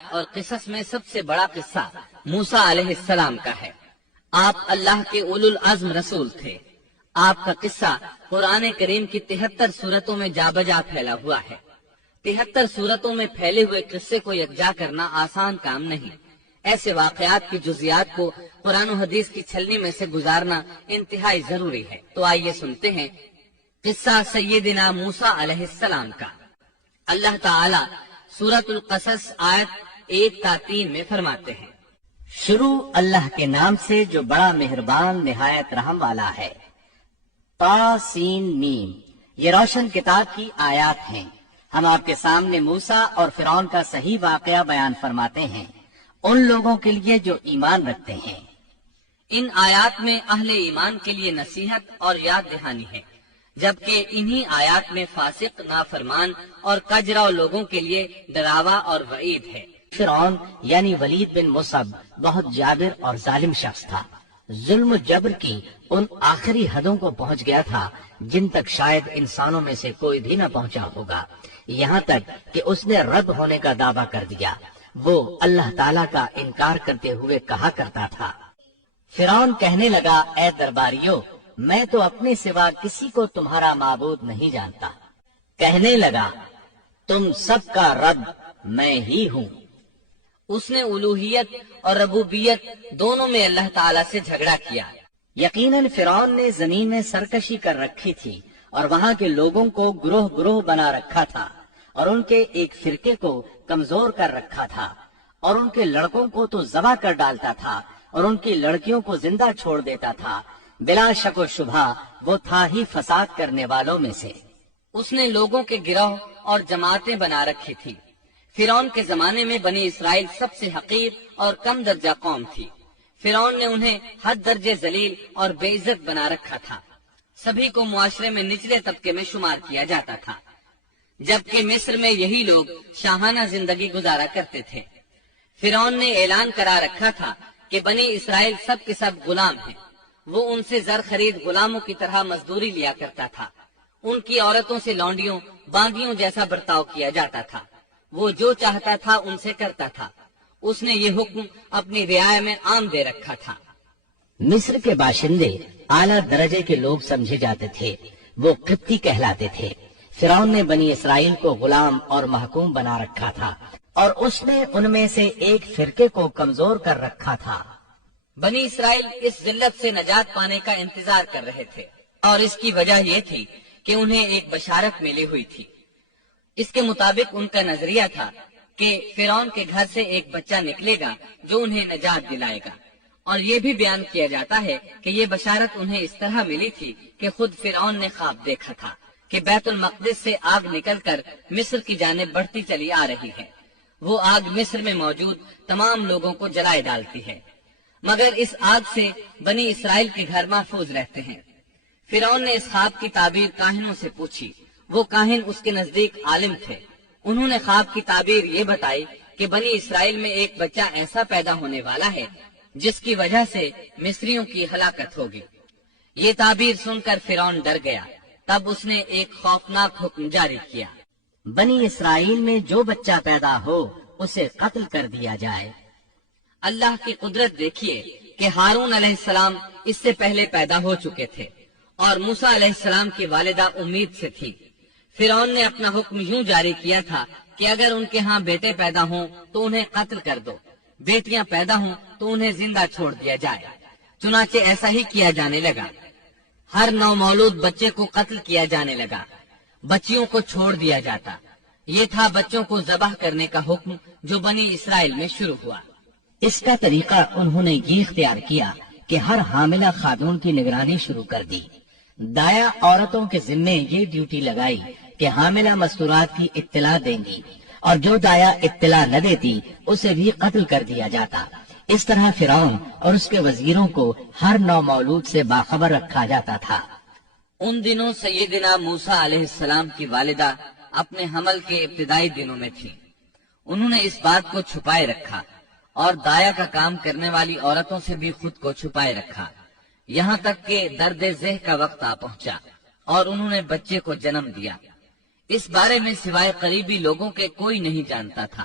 اور قصص میں سب سے بڑا قصہ موسیٰ علیہ السلام کا ہے۔ آپ اللہ کے اولو العزم رسول تھے۔ آپ کا قصہ قرآن کریم کی 73 سورتوں میں جا بجا پھیلا ہوا ہے۔ 73 سورتوں میں پھیلے ہوئے قصے کو یکجا کرنا آسان کام نہیں۔ ایسے واقعات کی جزیات کو قرآن و حدیث کی چھلنی میں سے گزارنا انتہائی ضروری ہے۔ تو آئیے سنتے ہیں قصہ سیدنا موسیٰ علیہ السلام کا۔ اللہ تعالی سورۃ القصص آیت 1 تا 3 میں فرماتے ہیں، شروع اللہ کے نام سے جو بڑا مہربان نہایت رحم والا ہے۔ طا سین میم، یہ روشن کتاب کی آیات ہیں۔ ہم آپ کے سامنے موسیٰ اور فرعون کا صحیح واقعہ بیان فرماتے ہیں ان لوگوں کے لیے جو ایمان رکھتے ہیں۔ ان آیات میں اہل ایمان کے لیے نصیحت اور یاد دہانی ہے، جبکہ انہی آیات میں فاسق، نافرمان اور کجراؤ لوگوں کے لیے ڈراوا اور وعید ہے۔ فرعون یعنی ولید بن مصعب بہت جابر اور ظالم شخص تھا۔ ظلم و جبر کی ان آخری حدوں کو پہنچ گیا تھا جن تک شاید انسانوں میں سے کوئی بھی نہ پہنچا ہوگا، یہاں تک کہ اس نے رب ہونے کا دعویٰ کر دیا۔ وہ اللہ تعالیٰ کا انکار کرتے ہوئے کہا کرتا تھا۔ فرعون کہنے لگا، اے درباریوں، میں تو اپنے سوا کسی کو تمہارا معبود نہیں جانتا۔ کہنے لگا، تم سب کا رب میں ہی ہوں۔ اس نے الوہیت اور ربوبیت دونوں میں اللہ تعالیٰ سے جھگڑا کیا۔ یقیناً فرعون نے زمین میں سرکشی کر رکھی تھی اور وہاں کے لوگوں کو گروہ گروہ بنا رکھا تھا اور ان کے ایک فرقے کو کمزور کر رکھا تھا، اور ان کے لڑکوں کو تو ذبح کر ڈالتا تھا اور ان کی لڑکیوں کو زندہ چھوڑ دیتا تھا۔ بلا شک و شبہ وہ تھا ہی فساد کرنے والوں میں سے۔ اس نے لوگوں کے گروہ اور جماعتیں بنا رکھی تھی۔ فرعون کے زمانے میں بنی اسرائیل سب سے حقیر اور کم درجہ قوم تھی۔ فرعون نے انہیں حد درجے ذلیل اور بے عزت بنا رکھا تھا۔ سبھی کو معاشرے میں نچلے طبقے میں شمار کیا جاتا تھا، جبکہ مصر میں یہی لوگ شاہانہ زندگی گزارا کرتے تھے۔ فرعون نے اعلان کرا رکھا تھا کہ بنی اسرائیل سب کے سب غلام ہیں۔ وہ ان سے زر خرید غلاموں کی طرح مزدوری لیا کرتا تھا۔ ان کی عورتوں سے لونڈیوں باندیوں جیسا برتاؤ کیا جاتا تھا۔ وہ جو چاہتا تھا ان سے کرتا تھا۔ اس نے یہ حکم اپنی رعایا میں عام دے رکھا تھا۔ مصر کے باشندے اعلیٰ درجے کے لوگ سمجھے جاتے تھے، وہ قبطی کہلاتے تھے۔ فرعون نے بنی اسرائیل کو غلام اور محکوم بنا رکھا تھا اور اس نے ان میں سے ایک فرقے کو کمزور کر رکھا تھا۔ بنی اسرائیل اس ذلت سے نجات پانے کا انتظار کر رہے تھے، اور اس کی وجہ یہ تھی کہ انہیں ایک بشارت ملی ہوئی تھی۔ اس کے مطابق ان کا نظریہ تھا کہ فرعون کے گھر سے ایک بچہ نکلے گا جو انہیں نجات دلائے گا، اور یہ بھی بیان کیا جاتا ہے کہ یہ بشارت انہیں اس طرح ملی تھی کہ خود فرعون نے خواب دیکھا تھا کہ بیت المقدس سے آگ نکل کر مصر کی جانب بڑھتی چلی آ رہی ہے۔ وہ آگ مصر میں موجود تمام لوگوں کو جلائے ڈالتی ہے، مگر اس آگ سے بنی اسرائیل کے گھر محفوظ رہتے ہیں۔ فرعون نے اس خواب کی تعبیر کاہنوں سے پوچھی۔ وہ کاہن اس کے نزدیک عالم تھے۔ انہوں نے خواب کی تعبیر یہ بتائی کہ بنی اسرائیل میں ایک بچہ ایسا پیدا ہونے والا ہے جس کی وجہ سے مصریوں کی ہلاکت ہوگی۔ یہ تعبیر سن کر فرعون ڈر گیا۔ تب اس نے ایک خوفناک حکم جاری کیا، بنی اسرائیل میں جو بچہ پیدا ہو اسے قتل کر دیا جائے۔ اللہ کی قدرت دیکھیے کہ ہارون علیہ السلام اس سے پہلے پیدا ہو چکے تھے اور موسیٰ علیہ السلام کی والدہ امید سے تھی۔ فرعون نے اپنا حکم یوں جاری کیا تھا کہ اگر ان کے ہاں بیٹے پیدا ہوں تو انہیں قتل کر دو، بیٹیاں پیدا ہوں تو انہیں زندہ چھوڑ دیا جائے۔ چنانچہ ایسا ہی کیا جانے لگا۔ ہر نو مولود بچے کو قتل کیا جانے لگا، بچیوں کو چھوڑ دیا جاتا۔ یہ تھا بچوں کو ذبح کرنے کا حکم جو بنی اسرائیل میں شروع ہوا۔ اس کا طریقہ انہوں نے یہ اختیار کیا کہ ہر حاملہ خاتون کی نگرانی شروع کر دی۔ دایا عورتوں کے ذمے یہ ڈیوٹی لگائی کہ حاملہ مستورات کی اطلاع دیں گی، اور جو دایا اطلاع نہ دیتی اسے بھی قتل کر دیا جاتا۔ اس طرح فرعون اور اس کے وزیروں کو ہر نو مولود سے باخبر رکھا جاتا تھا۔ ان دنوں سیدنا موسیٰ علیہ السلام کی والدہ اپنے حمل کے ابتدائی دنوں میں تھی۔ انہوں نے اس بات کو چھپائے رکھا اور دایا کا کام کرنے والی عورتوں سے بھی خود کو چھپائے رکھا، یہاں تک کہ درد ذہ کا وقت آ پہنچا اور انہوں نے بچے کو جنم دیا۔ اس بارے میں سوائے قریبی لوگوں کے کوئی نہیں جانتا تھا۔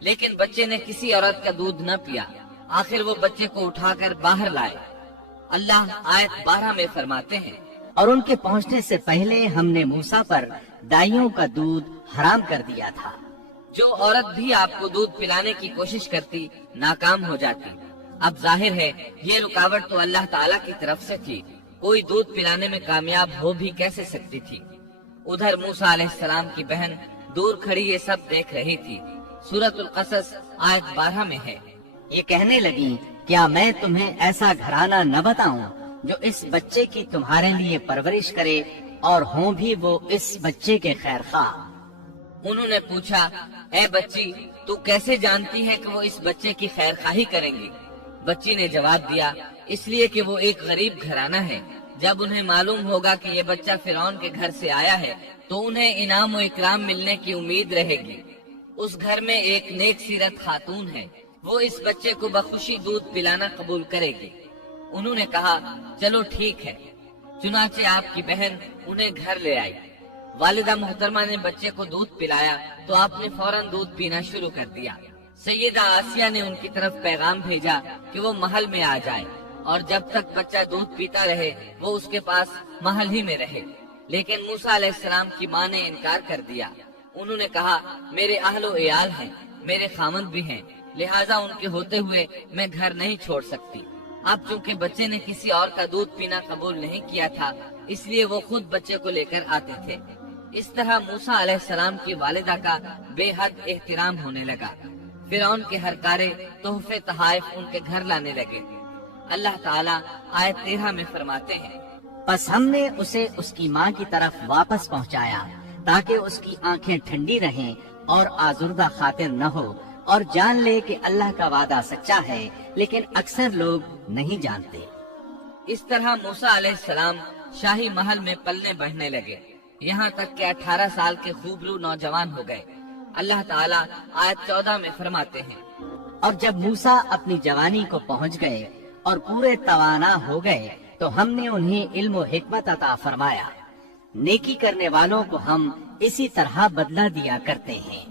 لیکن بچے نے کسی عورت کا دودھ نہ پیا. آخر وہ بچے کو اٹھا کر باہر لائے. اللہ آیت 12 میں فرماتے ہیں، اور ان کے پہنچنے سے پہلے ہم نے موسیٰ پر دائیوں کا دودھ حرام کر دیا تھا. جو عورت بھی آپ کو دودھ پلانے کی کوشش کرتی ناکام ہو جاتی. اب ظاہر ہے یہ رکاوٹ تو اللہ تعالیٰ کی طرف سے تھی، کوئی دودھ پلانے میں کامیاب ہو بھی کیسے سکتی تھی. ادھر موسیٰ علیہ السلام کی بہن دور کھڑی یہ سب دیکھ رہی تھی. سورۃ القصص آیت 12 میں ہے، یہ کہنے لگیں، کیا میں تمہیں ایسا گھرانہ نہ بتاؤں جو اس بچے کی تمہارے لیے پرورش کرے اور ہوں بھی وہ اس بچے کے خیر خواہ. انہوں نے پوچھا، اے بچی تو کیسے جانتی ہے کہ وہ اس بچے کی خیر خواہی کریں گی؟ بچی نے جواب دیا، اس لیے کہ وہ ایک غریب گھرانہ ہے. جب انہیں معلوم ہوگا کہ یہ بچہ فرعون کے گھر سے آیا ہے تو انہیں انعام و اکرام ملنے کی امید رہے گی. اس گھر میں ایک نیک سیرت خاتون ہے، وہ اس بچے کو بخوشی دودھ پلانا قبول کرے گی. انہوں نے کہا، چلو ٹھیک ہے. چنانچہ آپ کی بہن انہیں گھر لے آئی. والدہ محترمہ نے بچے کو دودھ پلایا تو آپ نے فوراً دودھ پینا شروع کر دیا. سیدہ آسیہ نے ان کی طرف پیغام بھیجا کہ وہ محل میں آ جائے اور جب تک بچہ دودھ پیتا رہے وہ اس کے پاس محل ہی میں رہے. لیکن موسیٰ علیہ السلام کی ماں نے انکار کر دیا. انہوں نے کہا، میرے اہل و عیال ہیں، میرے خامند بھی ہیں، لہٰذا ان کے ہوتے ہوئے میں گھر نہیں چھوڑ سکتی. اب چونکہ بچے نے کسی اور کا دودھ پینا قبول نہیں کیا تھا اس لیے وہ خود بچے کو لے کر آتے تھے. اس طرح موسیٰ علیہ السلام کی والدہ کا بے حد احترام ہونے لگا. فرعون کے ہر کارے تحفے تحائف ان کے گھر لانے لگے. اللہ تعالیٰ آیت 13 میں فرماتے ہیں، پس ہم نے اسے اس کی ماں کی طرف واپس پہنچایا تاکہ اس کی آنکھیں ٹھنڈی رہیں اور آزردہ خاطر نہ ہو اور جان لے کہ اللہ کا وعدہ سچا ہے، لیکن اکثر لوگ نہیں جانتے. اس طرح موسیٰ علیہ السلام شاہی محل میں پلنے بڑھنے لگے یہاں تک کہ 18 سال کے خوبرو نوجوان ہو گئے. اللہ تعالیٰ آیت 14 میں فرماتے ہیں، اور جب موسیٰ اپنی جوانی کو پہنچ گئے اور پورے توانا ہو گئے تو ہم نے انہیں علم و حکمت عطا فرمایا. نیکی کرنے والوں کو ہم اسی طرح بدلہ دیا کرتے ہیں.